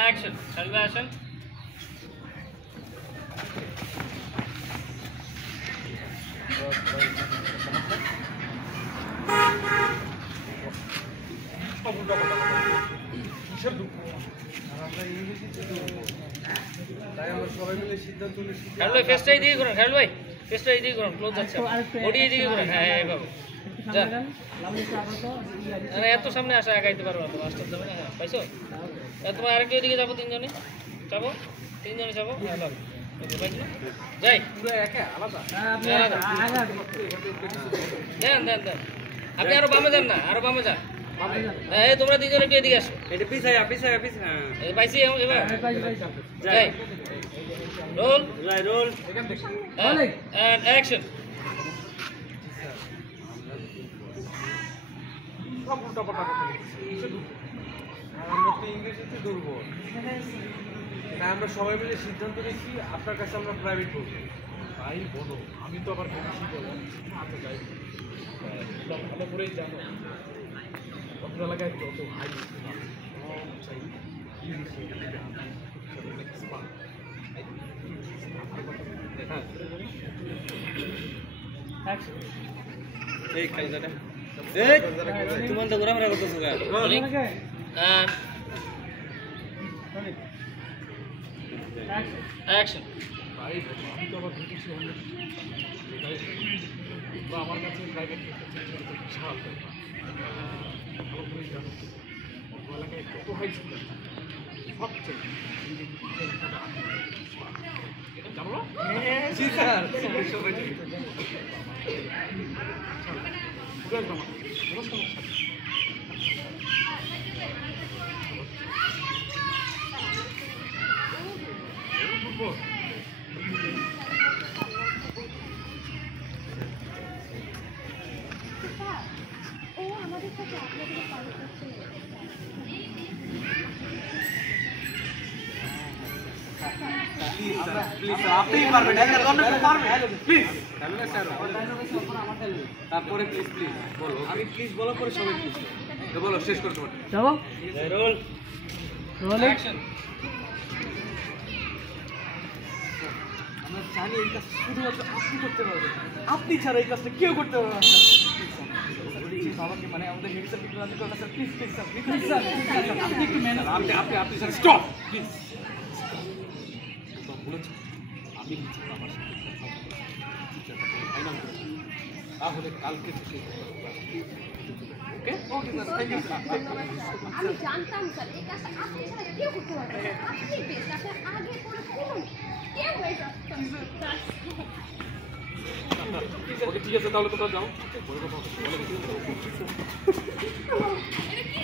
action সালবে আসেন খেয়াল ভাই ফেসটা এইদিকে করুন খেয়াল ভাই ফেসটা এইদিকে করুন ক্লোজ যাচ্ছে বডি এইদিকে করুন হ্যাঁ এইভাবে এত সামনে আসা একাইতে পারবো না তো মাস্টার যাবে না হ্যাঁ পাইছো তোমার আরেকটু এদিকে যাবো তিনজনে যাবো তিনজনে যাবো হ্যাঁ যাই দেন দেন দেন আপনি আরো বামে যান না আরো বামে যান এই তোমরা তিনজন একটু এদিকে আসো এটা পিছাই এই পাইছি এবার যাই রোল রোল এন্ড অ্যাকশন আমরা তো ইংরেজিতে দুর্বল তাই আমরা সবাই মিলে সিদ্ধান্ত নিচ্ছি আপনার কাছে আমরা প্রাইভেট বলবো তাই বলো আমি তো আবার বেশি বলবো আচ্ছা যাই ভালো করেই জানো অত্র এলাকায় যত হাই এই কালজাটা তুমি তো ঘোরাফেরা করতেছো অ্যাকশন আমি তো আবার ব্রিটিশ আমার কাছে প্রাইভেট ভালো করে জানো অত্র এলাকায় কত হাই স্কুল সবচেয়ে এটা জানো না জি স্যার তারপরে প্লিজ প্লিজ বলো আমি প্লিজ বলার পরে সবাই প্লিজ বলো শেষ করতে পারো যাবো রোল রোল অ্যাকশন আমরা জানি এই কাজ শুধুমাত্র আপনি করতে পারবেন আপনি ছাড়া এই কাজটা কেউ করতে পারবে না বাবাকে মানে আমাদের হেড স্যার বিক্রান্ত করবেন sir please please sir please sir আপনি একটু মেনে আপনি স্যার স্টপ প্লিজ তো বলেছি আমি আমার সাথে ফাইনাল করে তাহলে কালকে থেকে okay okay sir thank you sir আমি জানতাম স্যার এই কাজটা আপনি ছাড়া কেউ করতে পারবে না আপনি বেস্ট আপনি আগে করে ফেলুন কেউ এটা ওকে ঠিক আছে তাহলে কোথাও যাও